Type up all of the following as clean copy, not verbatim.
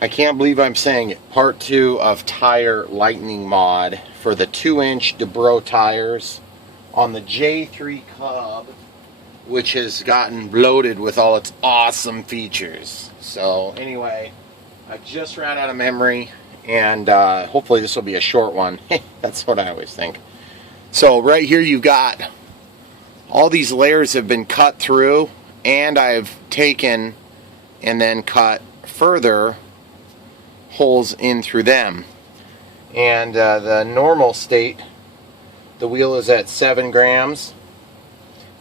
I can't believe I'm saying it. Part 2 of tire lightning mod for the 2-inch DeBro tires on the J-3 Cub, which has gotten bloated with all its awesome features. So anyway, I just ran out of memory, and hopefully this will be a short one. That's what I always think. So right here you've got all these layers have been cut through, and I've taken and then cut further holes in through them. And the normal state, the wheel is at 7 grams.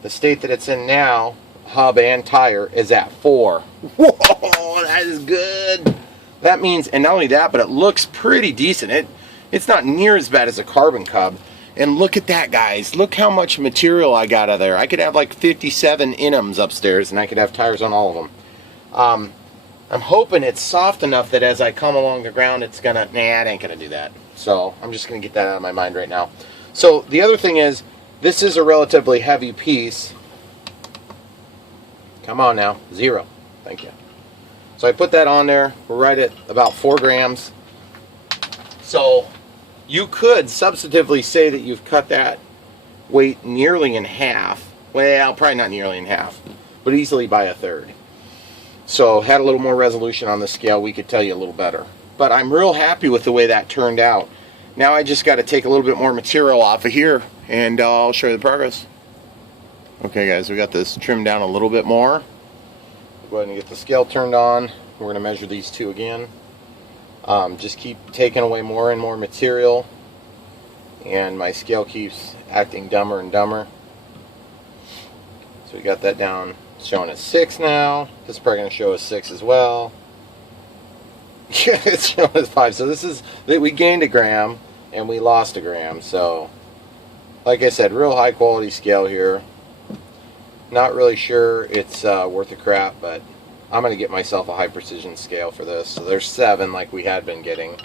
The state that it's in now, hub and tire, is at 4. Whoa, that is good. That means, and not only that, but it looks pretty decent. It's not near as bad as a carbon Cub. And look at that, guys. Look how much material I got out of there. I could have like 57 Inums upstairs, and I could have tires on all of them. I'm hoping it's soft enough that as I come along the ground, it's gonna, nah, it ain't gonna do that. So I'm just gonna get that out of my mind right now. So the other thing is, this is a relatively heavy piece. Come on now, 0. Thank you. So I put that on there. We're right at about 4 grams. So you could substantively say that you've cut that weight nearly in half. Well, probably not nearly in half, but easily by a third. So had a little more resolution on the scale, we could tell you a little better. But I'm real happy with the way that turned out. Now I just got to take a little bit more material off of here, and I'll show you the progress. Okay guys, we got this trimmed down a little bit more. Go ahead and get the scale turned on. We're going to measure these two again. Just keep taking away more and more material, and my scale keeps acting dumber and dumber. So we got that down, showing us 6 now. This is probably going to show us 6 as well. Yeah, it's showing us 5. So this is, we gained a gram and we lost a gram. So like I said, real high quality scale here. Not really sure it's worth a crap, but I'm going to get myself a high precision scale for this. So there's 7 like we had been getting.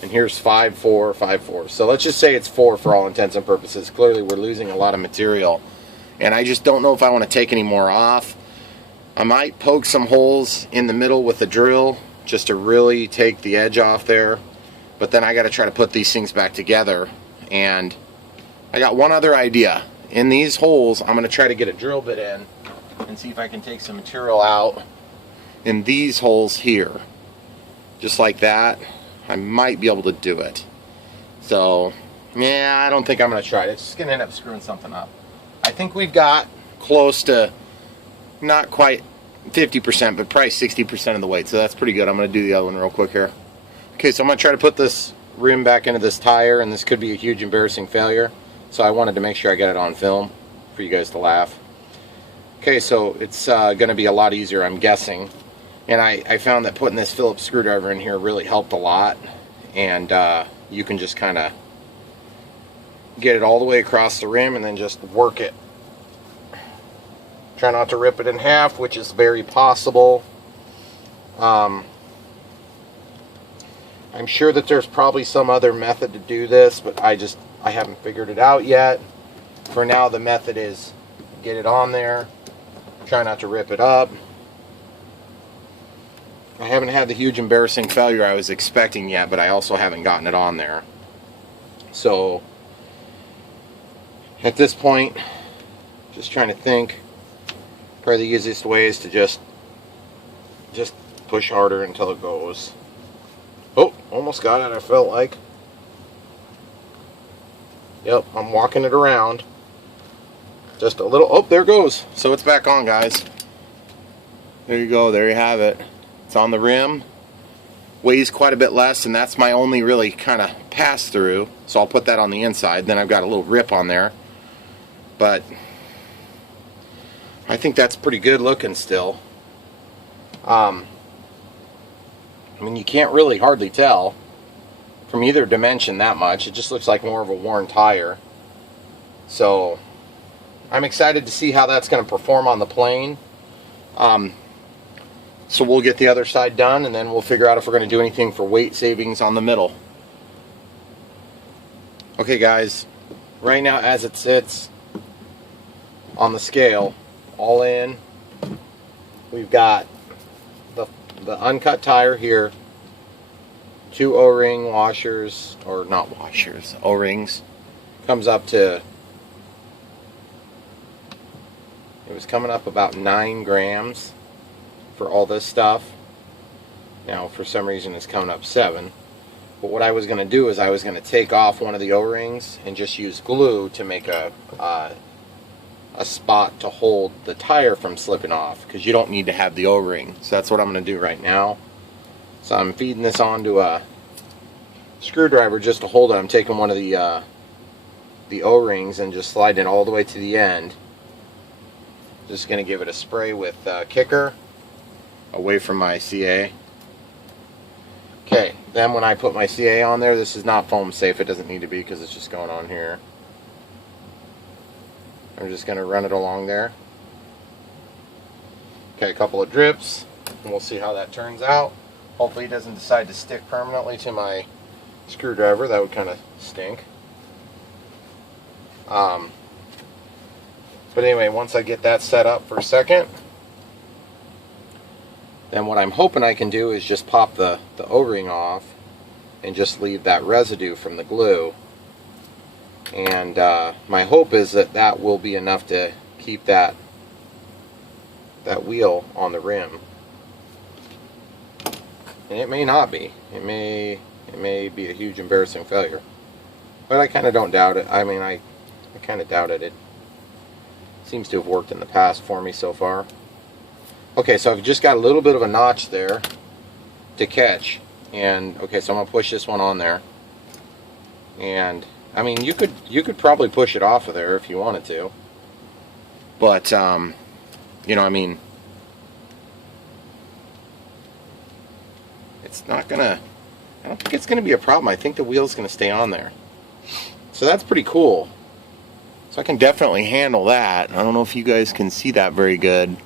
And here's 5, 4, 5, 4. So let's just say it's 4 for all intents and purposes. Clearly we're losing a lot of material, and I just don't know if I want to take any more off. I might poke some holes in the middle with a drill just to really take the edge off there. But then I got to try to put these things back together. And I got one other idea. In these holes, I'm going to try to get a drill bit in and see if I can take some material out in these holes here. Just like that. I might be able to do it. So, yeah, I don't think I'm going to try it. It's just going to end up screwing something up. I think we've got close to, not quite 50%, but probably 60% of the weight. So that's pretty good. I'm going to do the other one real quick here. Okay, so I'm going to try to put this rim back into this tire, and this could be a huge embarrassing failure. So I wanted to make sure I got it on film for you guys to laugh. Okay, so it's going to be a lot easier, I'm guessing. And I found that putting this Phillips screwdriver in here really helped a lot. And you can just kind of get it all the way across the rim and then just work it. Try not to rip it in half, which is very possible. I'm sure that there's probably some other method to do this, but I haven't figured it out yet. For now, the method is get it on there, try not to rip it up. I haven't had the huge embarrassing failure I was expecting yet, but I also haven't gotten it on there. So at this point, just trying to think. Probably the easiest way is to just push harder until it goes. Oh, almost got it, I felt like. Yep, I'm walking it around. Just a little, oh, there it goes. So it's back on, guys. There you go, there you have it. It's on the rim. Weighs quite a bit less, and that's my only really kind of pass through. So I'll put that on the inside. Then I've got a little rip on there. But I think that's pretty good looking still. I mean, you can't really hardly tell from either dimension that much. It just looks like more of a worn tire. So I'm excited to see how that's going to perform on the plane. So we'll get the other side done, and then we'll figure out if we're going to do anything for weight savings on the middle. Okay guys, right now as it sits on the scale, all in, we've got the uncut tire here, 2 O-ring washers, or not washers, O-rings, comes up to, it was coming up about 9 grams for all this stuff. Now for some reason it's coming up 7. But what I was going to do is I was going to take off one of the O-rings and just use glue to make a spot to hold the tire from slipping off, because you don't need to have the O-ring. So that's what I'm going to do right now. So I'm feeding this onto a screwdriver just to hold it. I'm taking one of the O-rings and just sliding it all the way to the end. Just going to give it a spray with Kicker away from my CA. Okay, then when I put my CA on there, this is not foam safe. It doesn't need to be because it's just going on here. I'm just going to run it along there. Okay, a couple of drips, and we'll see how that turns out. Hopefully it doesn't decide to stick permanently to my screwdriver. That would kind of stink. But anyway, once I get that set up for a second, then what I'm hoping I can do is just pop the O-ring off and just leave that residue from the glue. And my hope is that that will be enough to keep that wheel on the rim. And it may not be. It may be a huge embarrassing failure. But I kind of don't doubt it. I mean, I kind of doubted it. Seems to have worked in the past for me so far. Okay, so I've just got a little bit of a notch there to catch. And okay, so I'm gonna push this one on there. And I mean, you could probably push it off of there if you wanted to. But you know, I mean, it's not gonna, I don't think it's gonna be a problem. I think the wheel's gonna stay on there. So that's pretty cool. So I can definitely handle that. I don't know if you guys can see that very good,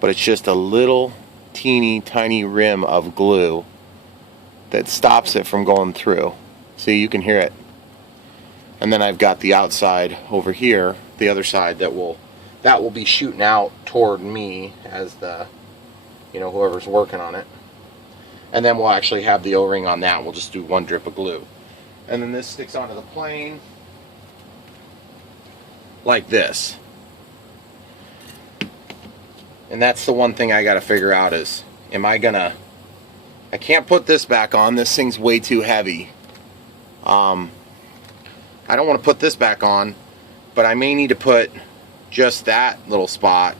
but it's just a little teeny tiny rim of glue that stops it from going through. See, you can hear it. And then I've got the outside over here, the other side that will be shooting out toward me as the, you know, whoever's working on it. And then we'll actually have the O-ring on that. We'll just do 1 drip of glue. And then this sticks onto the plane like this. And that's the one thing I got to figure out is, I can't put this back on. This thing's way too heavy. I don't want to put this back on, but I may need to put just that little spot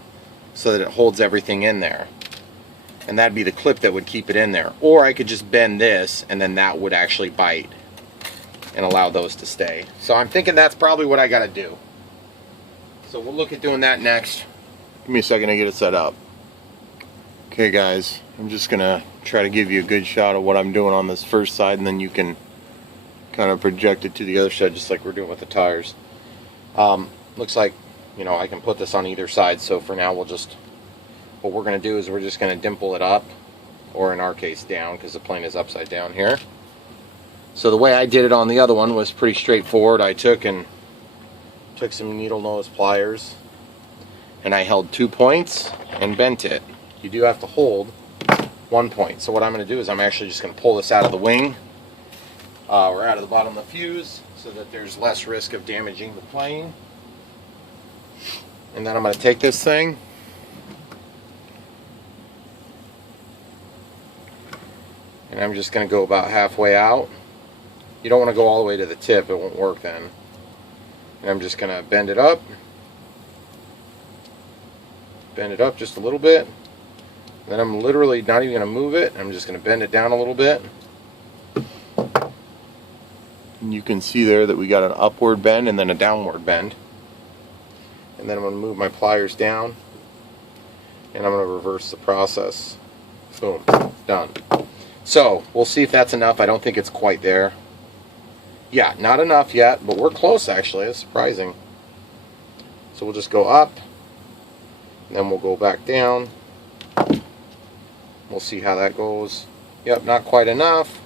so that it holds everything in there. And that'd be the clip that would keep it in there. Or I could just bend this and then that would actually bite and allow those to stay. So I'm thinking that's probably what I got to do. So we'll look at doing that next. Give me a second to get it set up. Okay guys, I'm just gonna try to give you a good shot of what I'm doing on this first side, and then you can kind of project it to the other side just like we're doing with the tires. Looks like, you know, I can put this on either side, so for now what we're gonna do is we're just gonna dimple it up, or in our case down, because the plane is upside down here. So the way I did it on the other one was pretty straightforward. I took some needle nose pliers and I held 2 points and bent it. You do have to hold 1 point. So what I'm going to do is I'm actually just going to pull this out of the wing or out of the bottom of the fuse so that there's less risk of damaging the plane. And then I'm going to take this thing and I'm just going to go about halfway out. You don't want to go all the way to the tip, it won't work then. And I'm just going to bend it up just a little bit. Then I'm literally not even going to move it. I'm just going to bend it down a little bit. And you can see there that we got an upward bend and then a downward bend. And then I'm going to move my pliers down and I'm going to reverse the process. Boom, done. So we'll see if that's enough. I don't think it's quite there. Yeah, not enough yet, but we're close actually. It's surprising. So we'll just go up, and then we'll go back down. We'll see how that goes. Yep, not quite enough.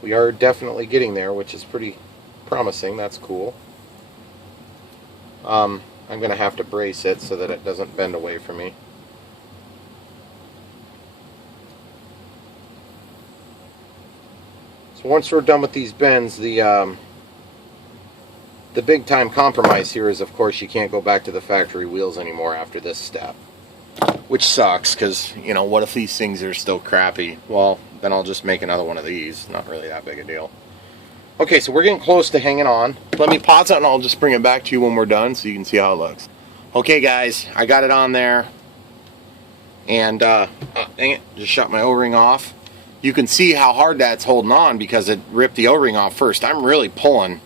We are definitely getting there, which is pretty promising. That's cool. I'm going to have to brace it so that it doesn't bend away from me. So once we're done with these bends, the big time compromise here is, of course, you can't go back to the factory wheels anymore after this step. Which sucks, because, you know, what if these things are still crappy? Well, then I'll just make another one of these. Not really that big a deal. Okay, so we're getting close to hanging on. Let me pause it and I'll just bring it back to you when we're done so you can see how it looks. Okay, guys, I got it on there. And, dang it, just shut my O-ring off. You can see how hard that's holding on because it ripped the O-ring off first. I'm really pulling.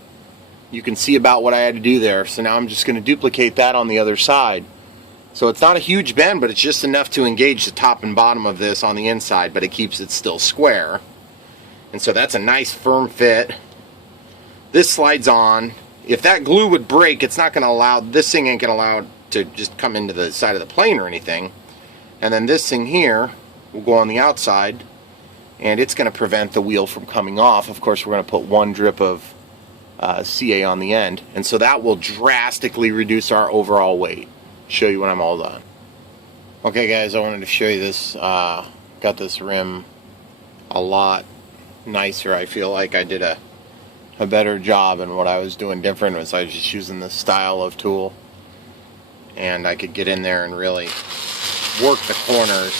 You can see about what I had to do there. So now I'm just going to duplicate that on the other side. So it's not a huge bend, but it's just enough to engage the top and bottom of this on the inside, but it keeps it still square. And so that's a nice firm fit. This slides on. If that glue would break, it's not going to allow, this thing ain't going to allow it to just come into the side of the plane or anything. And then this thing here will go on the outside, and it's going to prevent the wheel from coming off. Of course, we're going to put one drip of CA on the end, and so that will drastically reduce our overall weight. Show you when I'm all done. Okay, guys, I wanted to show you this. Got this rim a lot nicer. I feel like I did a better job, and what I was doing different was I was just using this style of tool, and I could get in there and really work the corners.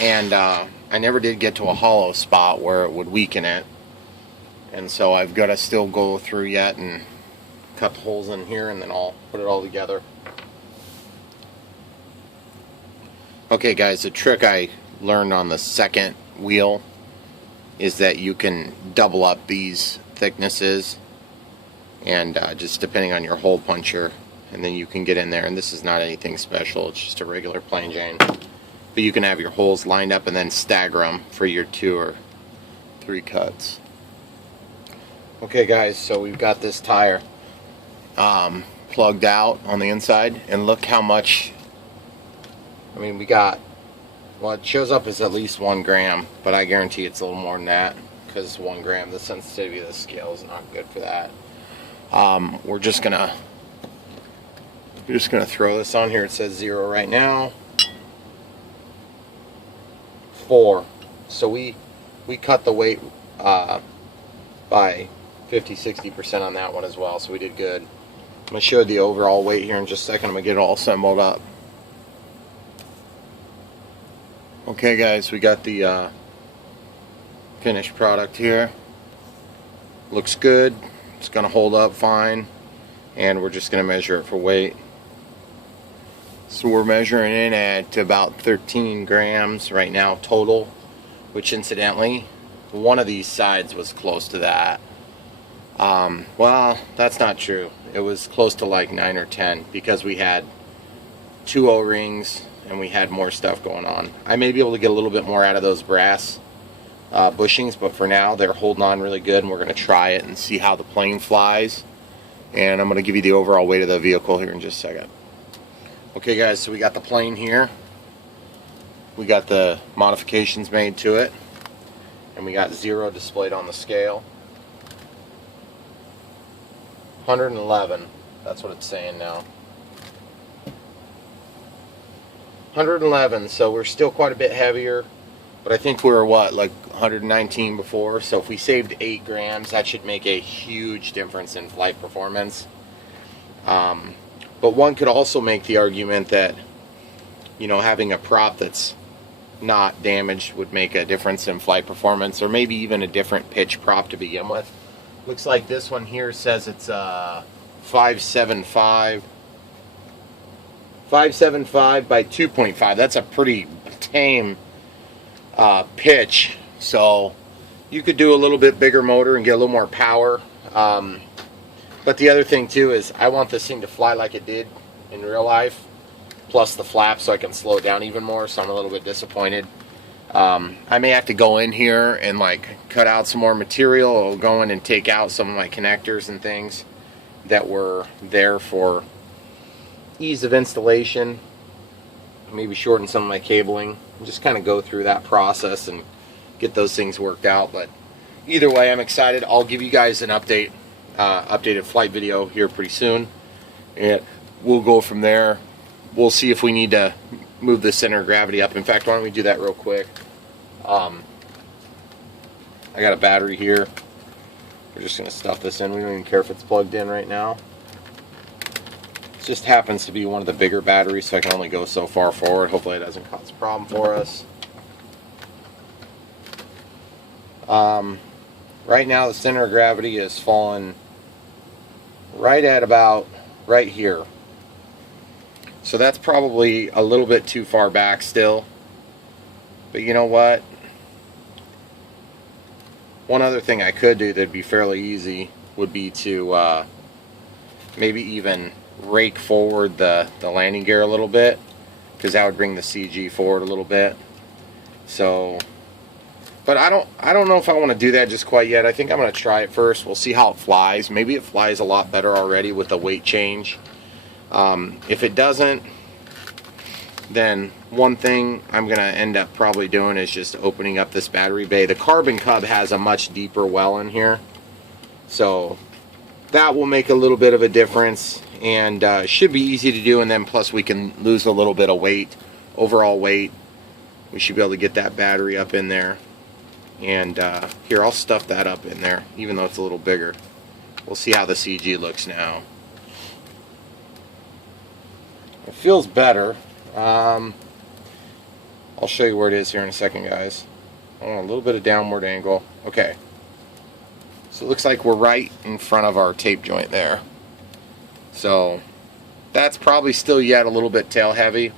And I never did get to a hollow spot where it would weaken it, and so I've got to still go through yet and cut the holes in here, and then I'll put it all together. Okay, guys, the trick I learned on the second wheel is that you can double up these thicknesses, and just depending on your hole puncher, and then you can get in there, and this is not anything special, it's just a regular plain Jane, but you can have your holes lined up and then stagger them for your 2 or 3 cuts. Okay, guys, so we've got this tire plugged out on the inside, and look how much, I mean, we got, well, it shows up as at least 1 gram, but I guarantee it's a little more than that, because 1 gram, the sensitivity of the scale is not good for that. We're just gonna throw this on here. It says 0 right now. 4. So we cut the weight by 50-60% on that one as well, so we did good. I'm going to show the overall weight here in just a second. I'm going to get it all assembled up. Okay, guys, we got the finished product here. Looks good. It's going to hold up fine, and we're just going to measure it for weight. So we're measuring in at about 13 grams right now total, which incidentally, one of these sides was close to that. Well, that's not true. It was close to like 9 or 10 because we had 2 O-rings and we had more stuff going on. I may be able to get a little bit more out of those brass bushings, but for now they're holding on really good, and we're going to try it and see how the plane flies. And I'm going to give you the overall weight of the vehicle here in just a second. Okay, guys, so we got the plane here. We got the modifications made to it, and we got 0 displayed on the scale. 111, that's what it's saying now. 111, so we're still quite a bit heavier, but I think we were what, like 119 before, so if we saved 8 grams, that should make a huge difference in flight performance. But one could also make the argument that, you know, having a prop that's not damaged would make a difference in flight performance, or maybe even a different pitch prop to begin with. Looks like this one here says it's 575 by 2.5. That's a pretty tame pitch, so you could do a little bit bigger motor and get a little more power. But the other thing too is I want this thing to fly like it did in real life, plus the flap, so I can slow it down even more, so I'm a little bit disappointed. I may have to go in here and like cut out some more material, or go in and take out some of my connectors and things that were there for ease of installation, maybe shorten some of my cabling, and just kind of go through that process and get those things worked out. But either way, I'm excited. I'll give you guys an updated flight video here pretty soon, and we'll go from there. We'll see if we need to move the center of gravity up. In fact, why don't we do that real quick? I got a battery here. We're just going to stuff this in. We don't even care if it's plugged in right now. It just happens to be one of the bigger batteries, so I can only go so far forward. Hopefully it doesn't cause a problem for us. Right now the center of gravity is falling right at about right here. So that's probably a little bit too far back still. But you know what? One other thing I could do that'd be fairly easy would be to maybe even rake forward the landing gear a little bit, because that would bring the CG forward a little bit. So, but I don't know if I want to do that just quite yet. I think I'm going to try it first. We'll see how it flies. Maybe it flies a lot better already with the weight change. If it doesn't, then one thing I'm going to end up probably doing is just opening up this battery bay. The carbon cub has a much deeper well in here, so that will make a little bit of a difference, and should be easy to do. And then plus we can lose a little bit of weight, overall weight. We should be able to get that battery up in there. And here, I'll stuff that up in there, even though it's a little bigger. We'll see how the CG looks now. It feels better. I'll show you where it is here in a second, guys. Oh, a little bit of downward angle. Okay. So it looks like we're right in front of our tape joint there. So that's probably still yet a little bit tail heavy.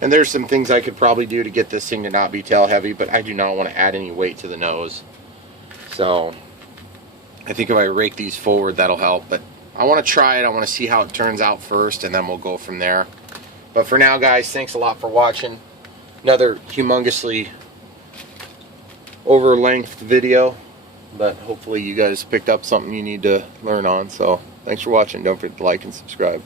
And there's some things I could probably do to get this thing to not be tail heavy, but I do not want to add any weight to the nose. So I think if I rake these forward, that'll help. But I want to try it. I want to see how it turns out first, and then we'll go from there. But for now, guys, thanks a lot for watching. Another humongously over-length video, but hopefully you guys picked up something you need to learn on. So thanks for watching. Don't forget to like and subscribe.